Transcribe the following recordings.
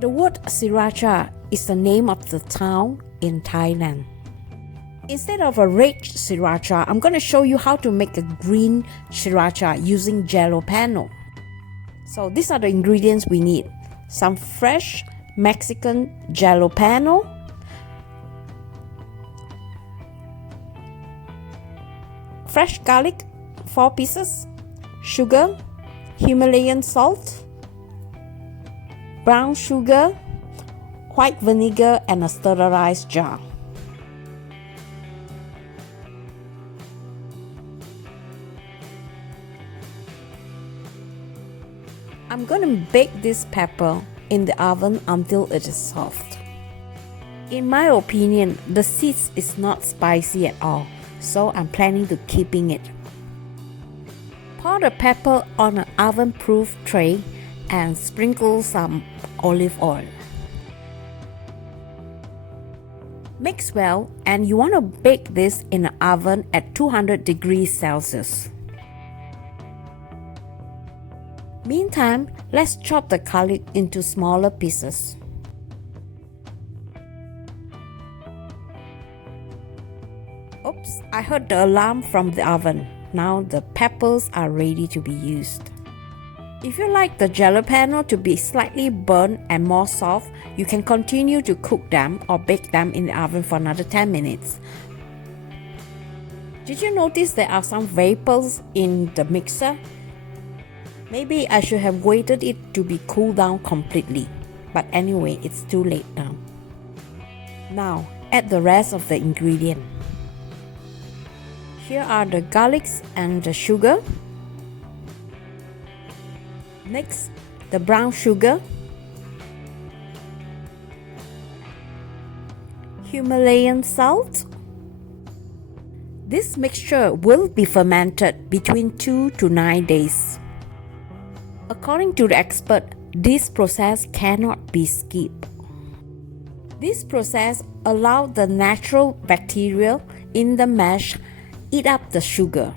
The word sriracha is the name of the town in Thailand. Instead of a red sriracha, I'm going to show you how to make a green sriracha using jalapeno. So these are the ingredients we need. Some fresh Mexican jalapeno, fresh garlic 4 pieces, sugar, Himalayan salt, brown sugar, white vinegar, and a sterilized jar. I'm going to bake this pepper in the oven until it is soft. In my opinion, the seeds is not spicy at all, so I'm planning to keeping it. Pour the pepper on an oven-proof tray and sprinkle some olive oil. Mix well, and you want to bake this in an oven at 200 degrees Celsius. Meantime, let's chop the garlic into smaller pieces. Oops, I heard the alarm from the oven. Now the peppers are ready to be used. If you like the jalapeno to be slightly burnt and more soft, you can continue to cook them or bake them in the oven for another 10 minutes. Did you notice there are some vapors in the mixer? Maybe I should have waited it to be cooled down completely. But anyway, it's too late now. Now, add the rest of the ingredient. Here are the garlics and the sugar. Next, the brown sugar, Himalayan salt. This mixture will be fermented between 2 to 9 days. According to the expert, this process cannot be skipped. This process allows the natural bacteria in the mash eat up the sugar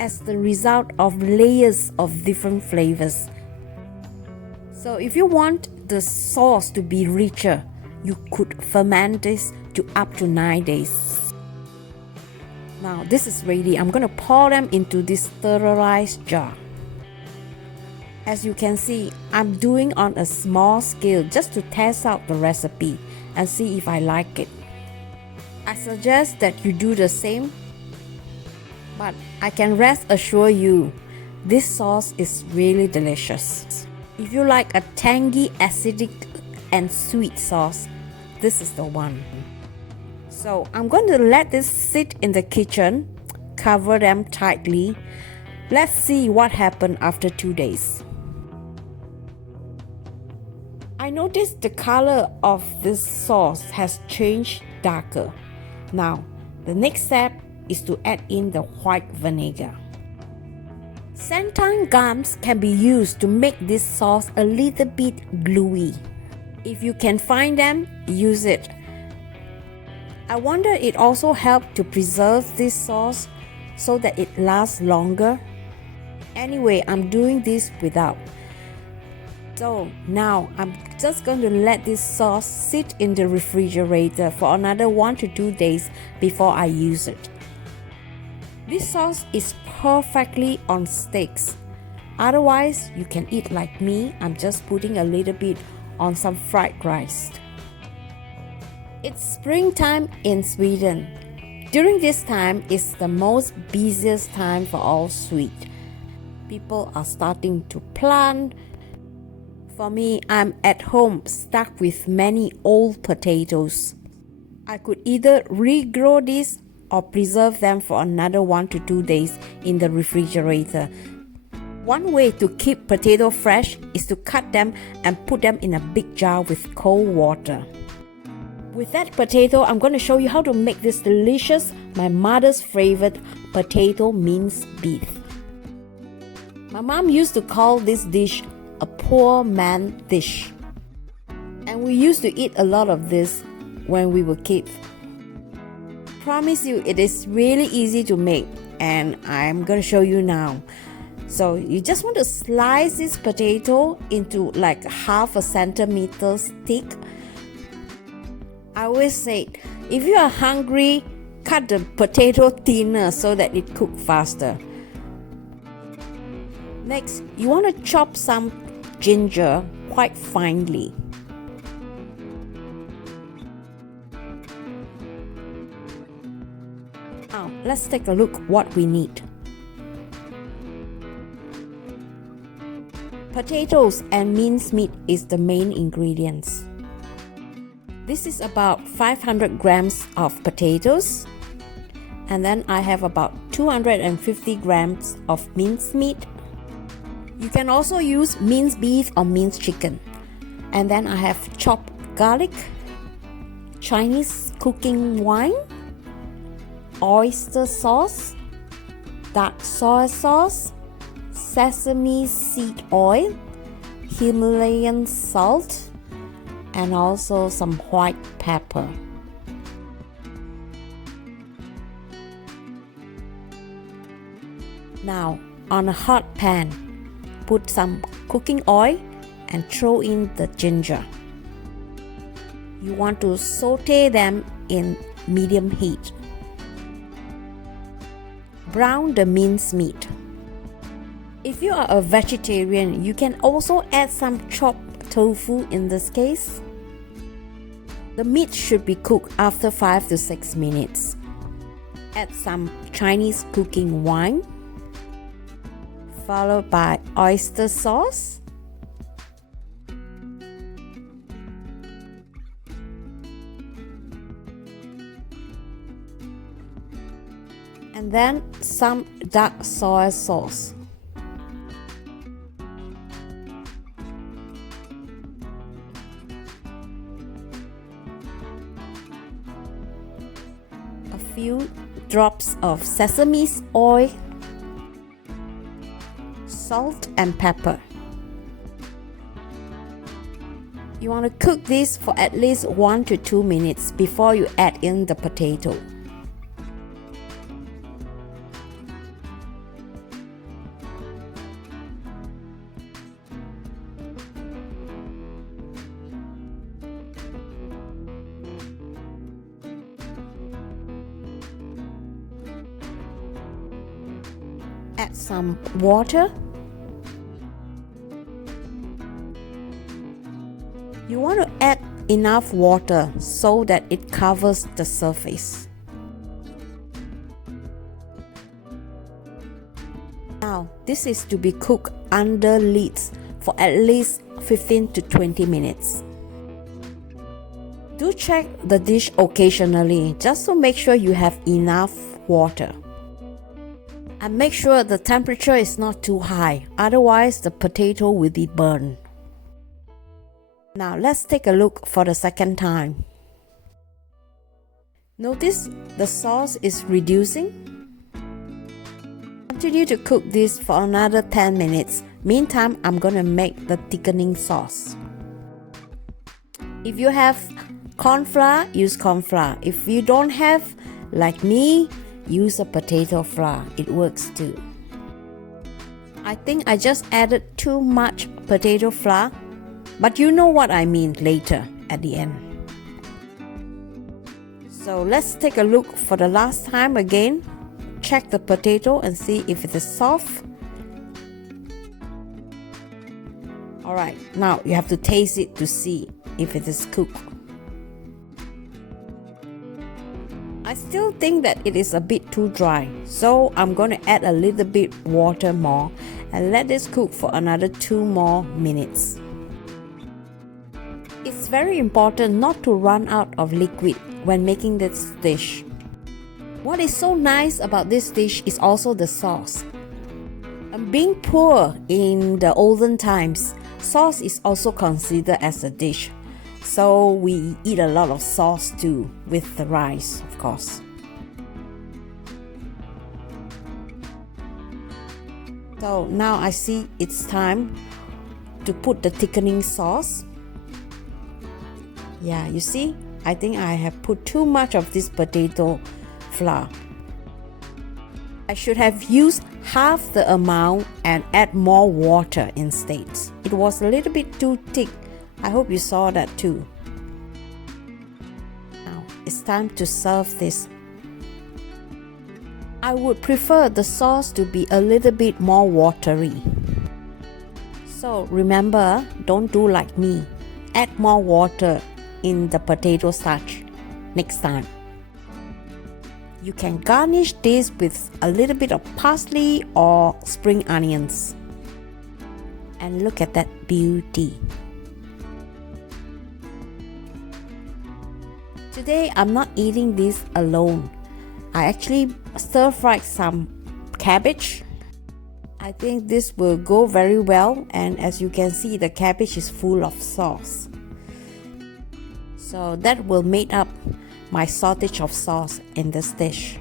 as the result of layers of different flavors. So if you want the sauce to be richer, you could ferment this to up to 9 days. Now this is ready. I'm going to pour them into this sterilized jar. As you can see, I'm doing on a small scale just to test out the recipe and see if I like it. I suggest that you do the same, but I can rest assure you, this sauce is really delicious. If you like a tangy, acidic, and sweet sauce, this is the one. So I'm going to let this sit in the kitchen, cover them tightly. Let's see what happened after 2 days. I noticed the color of this sauce has changed darker. Now, the next step is to add in the white vinegar. Xanthan gums can be used to make this sauce a little bit gluey. If you can find them, use it. I wonder it also helps to preserve this sauce so that it lasts longer. Anyway, I'm doing this without. So now I'm just going to let this sauce sit in the refrigerator for another 1 to 2 days before I use it. This sauce is perfectly on steaks. Otherwise, you can eat like me. I'm just putting a little bit on some fried rice. It's springtime in Sweden. During this time is the most busiest time for all sweet. People are starting to plant. For me, I'm at home stuck with many old potatoes. I could either regrow these or preserve them for another 1 to 2 days in the refrigerator. One way to keep potato fresh is to cut them and put them in a big jar with cold water. With that potato, I'm going to show you how to make this delicious, my mother's favorite potato minced beef. My mom used to call this dish a poor man dish. And we used to eat a lot of this when we were kids. Promise you, it is really easy to make, and I'm going to show you now. So you just want to slice this potato into like half a centimeter thick. I always say, if you are hungry, cut the potato thinner so that it cooks faster. Next, you want to chop some ginger quite finely. Now, let's take a look what we need. Potatoes and minced meat is the main ingredients. This is about 500 grams of potatoes, and then I have about 250 grams of minced meat. You can also use minced beef or minced chicken. And then I have chopped garlic, Chinese cooking wine, oyster sauce, dark soy sauce, sesame seed oil, Himalayan salt, and also some white pepper. Now, on a hot pan, put some cooking oil and throw in the ginger. You want to saute them in medium heat. Brown the minced meat. If you are a vegetarian, you can also add some chopped tofu in this case. The meat should be cooked after 5 to 6 minutes. Add some Chinese cooking wine, followed by oyster sauce, and then some dark soy sauce. A few drops of sesame oil, salt and pepper. You want to cook this for at least 1 to 2 minutes before you add in the potato. Add some water. You want to add enough water so that it covers the surface. Now, this is to be cooked under lids for at least 15 to 20 minutes. Do check the dish occasionally just to make sure you have enough water. And make sure the temperature is not too high, otherwise the potato will be burned. Now let's take a look for the second time. Notice the sauce is reducing. Continue to cook this for another 10 minutes. Meantime, I'm gonna make the thickening sauce. If you have corn flour, use corn flour. If you don't have, like me, use a potato flour. It works too. I think I just added too much potato flour, but you know what I mean later at the end. So let's take a look for the last time again. Check the potato and see if it is soft. Alright, now you have to taste it to see if it is cooked. I still think that it is a bit too dry, so I'm going to add a little bit water more and let this cook for another 2 more minutes. It's very important not to run out of liquid when making this dish. What is so nice about this dish is also the sauce. And being poor in the olden times, sauce is also considered as a dish. So we eat a lot of sauce too, with the rice, of course. So now I see it's time to put the thickening sauce. Yeah, you see, I think I have put too much of this potato flour. I should have used half the amount and add more water instead. It was a little bit too thick. I hope you saw that too. Now it's time to serve this. I would prefer the sauce to be a little bit more watery. So remember, don't do like me. Add more water in the potato starch next time. You can garnish this with a little bit of parsley or spring onions. And look at that beauty. Today I'm not eating this alone. I actually stir-fried some cabbage. I think this will go very well, and as you can see, the cabbage is full of sauce. So that will make up my shortage of sauce in this dish.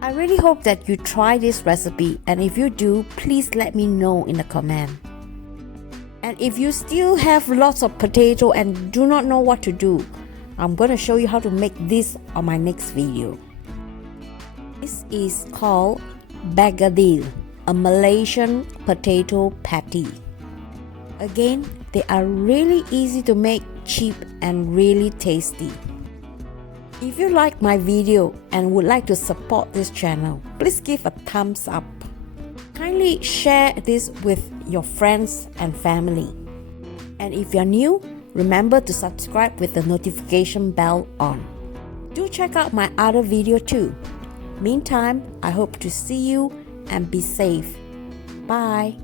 I really hope that you try this recipe, and if you do, please let me know in the comment. And if you still have lots of potato and do not know what to do, I'm going to show you how to make this on my next video. This is called bagadil, a Malaysian potato patty. Again, they are really easy to make, cheap and really tasty. If you like my video and would like to support this channel, please give a thumbs up. Kindly share this with your friends and family. And if you're new, remember to subscribe with the notification bell on. Do check out my other video too. Meantime, I hope to see you and be safe. Bye.